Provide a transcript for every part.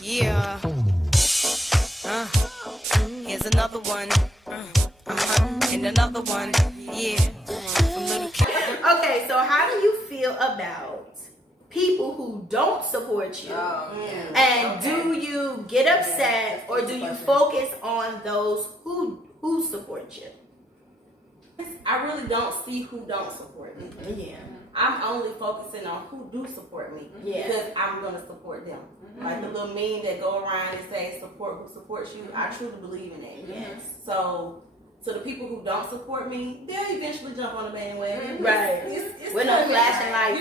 Yeah. Here's another one. And another one. Yeah. From little kids. Okay, so how do you feel about people who don't support you? And do you get upset or do you focus on those who support you? I really don't see who don't support me. Yeah. I'm only focusing on who do support me because I'm going to support them. Like the little meme that go around and say support who supports you. I truly believe in that. Yes. So the people who don't support me, they'll eventually jump on the bandwagon. Right. It's with no flashing lights.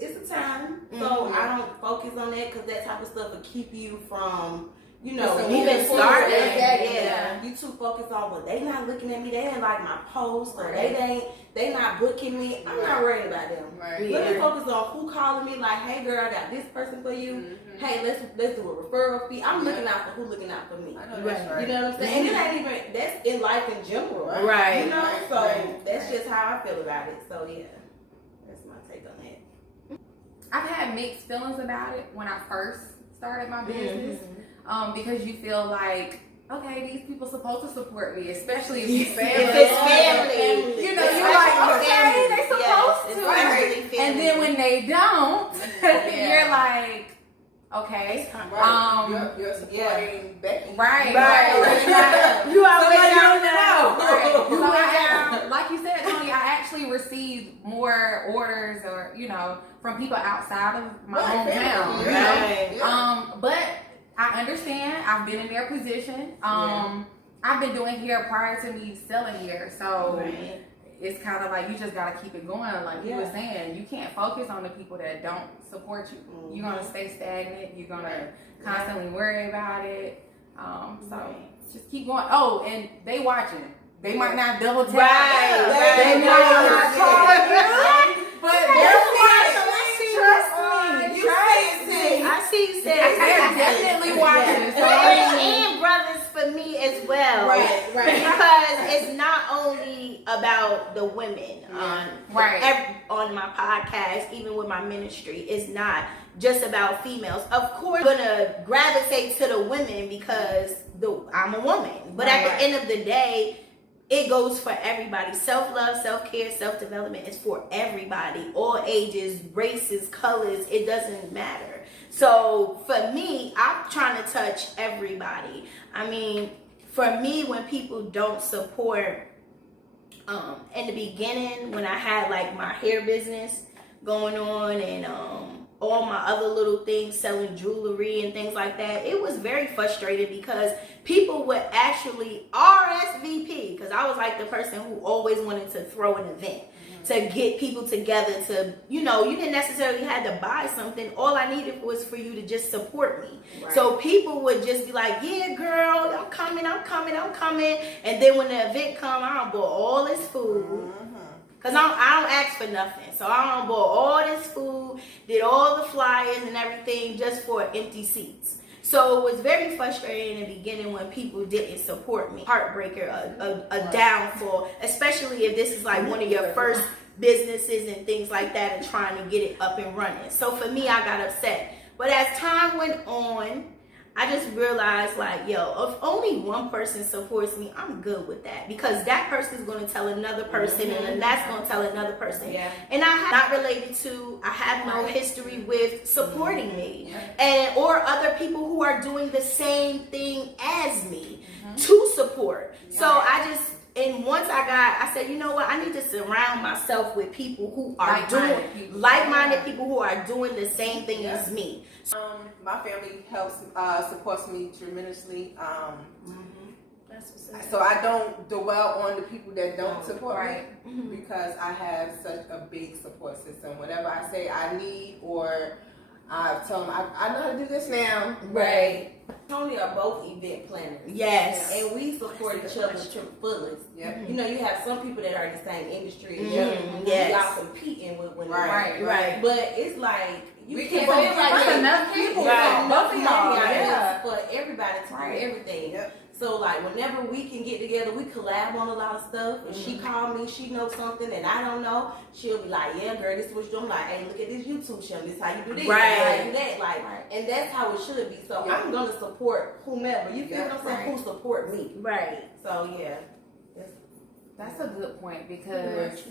It's a time. So I don't focus on that because that type of stuff will keep you from, even starting. Yeah. You too focused on, well, they not looking at me, they ain't like my post, or they not booking me. I'm not worried about them. Right. Let me focus on who calling me like, hey girl, I got this person for you. Hey, let's do a referral fee. I'm looking out for who looking out for me. I know that's right. You know what I'm saying? And it ain't even, that's in life in general. Right. You know? So that's just how I feel about it. So yeah, that's my take on that. I've had mixed feelings about it when I first started my business. Because you feel like, okay, these people supposed to support me, especially if it's family. If it's family. You know, you're like, okay, they supposed to. Right. And then when they don't, you're like, okay. You're supporting Becky. Right. You already know. Right. So like you said, Tony, I actually received more orders or, from people outside of my hometown. Right. But I understand. I've been in their position. I've been doing hair prior to me selling hair. So it's kind of like you just got to keep it going. Like you were saying, you can't focus on the people that don't support you. You're going to stay stagnant. You're going to constantly worry about it. So just keep going. Oh, and they watching. They might not double tap. They might not call you. But they're watching. Trust me. I see you saying I'm definitely watching. So and brothers for me as well. Right. Because it's not only about the women on my podcast, even with my ministry, it's not just about females. Of course, I'm gonna gravitate to the women because I'm a woman. But at the end of the day, it goes for everybody. Self-love, self-care, self-development is for everybody. All ages, races, colors, it doesn't matter. So for me, I'm trying to touch everybody. I mean, for me, when people don't support, in the beginning, when I had like my hair business going on and all my other little things, selling jewelry and things like that, it was very frustrating because people would actually RSVP, because I was like the person who always wanted to throw an event to get people together to, you didn't necessarily have to buy something. All I needed was for you to just support me. So people would just be like, yeah, girl, I'm coming. And then when the event come, I bought all this food. Because I don't ask for nothing. So I bought all this food, did all the flyers and everything just for empty seats. So it was very frustrating in the beginning when people didn't support me. Heartbreaker, a downfall, especially if this is like one of your first businesses and things like that and trying to get it up and running. So for me, I got upset. But as time went on, I just realized like, if only one person supports me, I'm good with that. Because that person is going to tell another person and then that's going to tell another person. And I'm not related to, I have no history with supporting me. Or other people who are doing the same thing as me to support. So and once I said, you know what, I need to surround myself with people who are like-minded people who are doing the same thing as me. My family supports me tremendously. That's what's up. So I don't dwell on the people that don't support me because I have such a big support system. Whatever I say I need or I tell them I know how to do this now. Tony are both event planners. Yes. And we support each other to the fullest. You have some people that are in the same industry as you. Y'all competing with one another. But it's like we can both like enough people. Both of y'all for everybody to do everything. So like whenever we can get together, we collab on a lot of stuff. If she called me, she knows something that I don't know, she'll be like, yeah, girl, this is what you're doing. Like, hey, look at this YouTube channel. This is how you do this. Right. This is how you do that. Like, and that's how it should be. So I'm gonna support whomever. You feel what I'm saying? Who support me. Right. So yeah. That's a good point because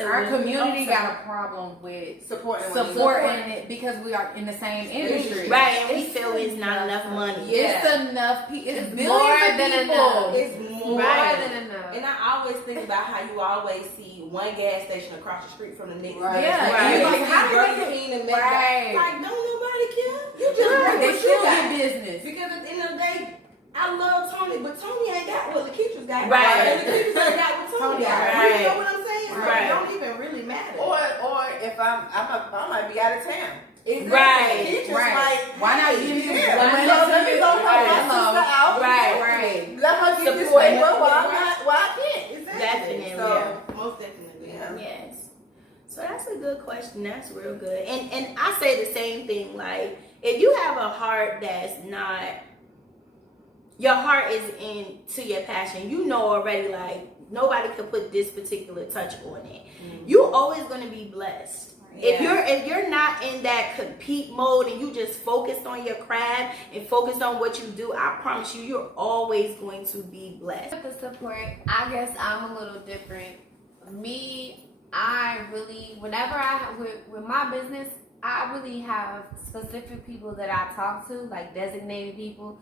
Our community got a problem with supporting it because we are in the same industry. Right, and we feel it's not enough money. It's enough people. It's billions more of than people. enough. It's more than enough. And I always think about how you always see one gas station across the street from the next. Right. Yeah, Right. you like how Burger do they King and get right? Like, don't nobody care. You just Right, work they what still you got. get business. Because at the end of the day, I love Tony, but Tony ain't got what Lakeisha's got. Right. And Lakeisha's ain't got what Tony got. Right. You know what I'm saying? So Right. it don't even really matter. Or if I might be out of town. Exactly. Right. He just Right. like, Why not hey, give you Yeah, let me go help my Hello. sister out? Right. Let her get this Support. way, but why I can't? Exactly. Definitely. So, most definitely. Yeah. Yes. So that's a good question. That's real good. And I say the same thing. Like, if you have a heart that's not, your heart is into your passion, you know already, like, nobody could put this particular touch on it. You're always going to be blessed. Yeah. If you're not in that compete mode and you just focused on your craft and focused on what you do, I promise you, you're always going to be blessed. With the support, I guess I'm a little different. Me, I really, whenever with my business, I really have specific people that I talk to, like designated people.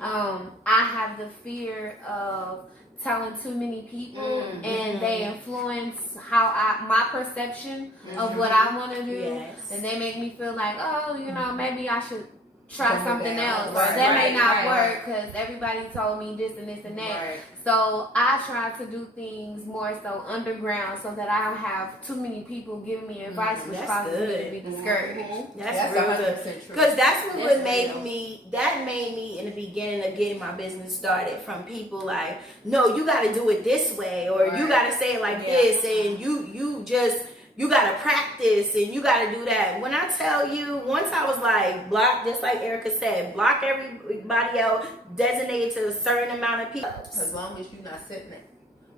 I have the fear of telling too many people and they influence my perception of what I want to do. Yes. And they make me feel like, oh, you know, maybe I should try something else. Right, That may not right. work because everybody told me this and this and that. Right. So I try to do things more so underground so that I don't have too many people giving me advice, which That's causes me good. to be discouraged. That's real good. 100% true. Because that's what That's made real. me, that made me in the beginning of getting my business started from people like, no, you got to do it this way, or you Right. got to say it like this, and you got to practice and you got to do that. When I tell you, once I was like, block, just like Erica said, block everybody out, designated to a certain amount of people. As long as you're not sitting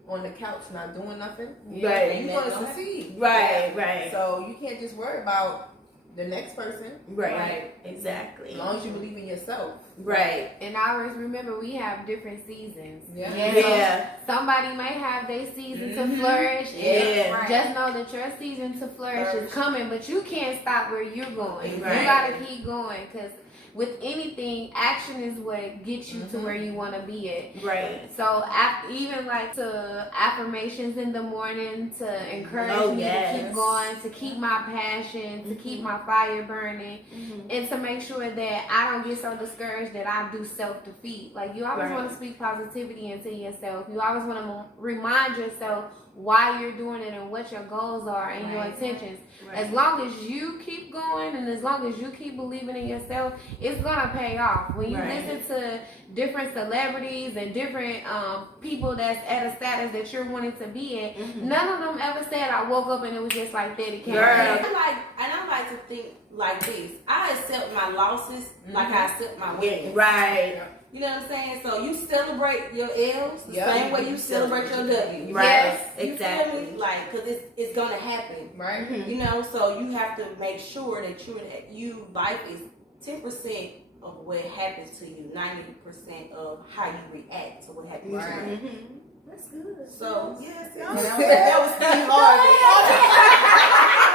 on the couch not doing nothing, Right. you're going to succeed. Right. So you can't just worry about the next person. Right. Exactly. As long as you believe in yourself. Right. And I always remember we have different seasons. Yeah. Somebody may have their season to flourish. Yeah. And just know that your season to flourish is coming, but you can't stop where you're going. Right. You got to keep going because with anything, action is what gets you to where you want to be at. Right. So even like to affirmations in the morning to encourage me to keep going, to keep my passion, to keep my fire burning, and to make sure that I don't get so discouraged that I do self-defeat. Like you always want to speak positivity into yourself. You always want to remind yourself why you're doing it and what your goals are and your intentions. As long as you keep going and as long as you keep believing in yourself, it's gonna pay off. When you listen to different celebrities and different people that's at a status that you're wanting to be at, none of them ever said I woke up and it was just like that. It came. I like to think like this. I accept my losses like I accept my wins. Right. You know what I'm saying? So you celebrate your L's the same way you celebrate your W's. Right. Yes, Exactly. You feel me? Like, cause it's gonna happen. Right. You know, so you have to make sure that you life is 10% of what happens to you, 90% of how you react to what happens to you. That's good. So yes, That was Steve Harvey.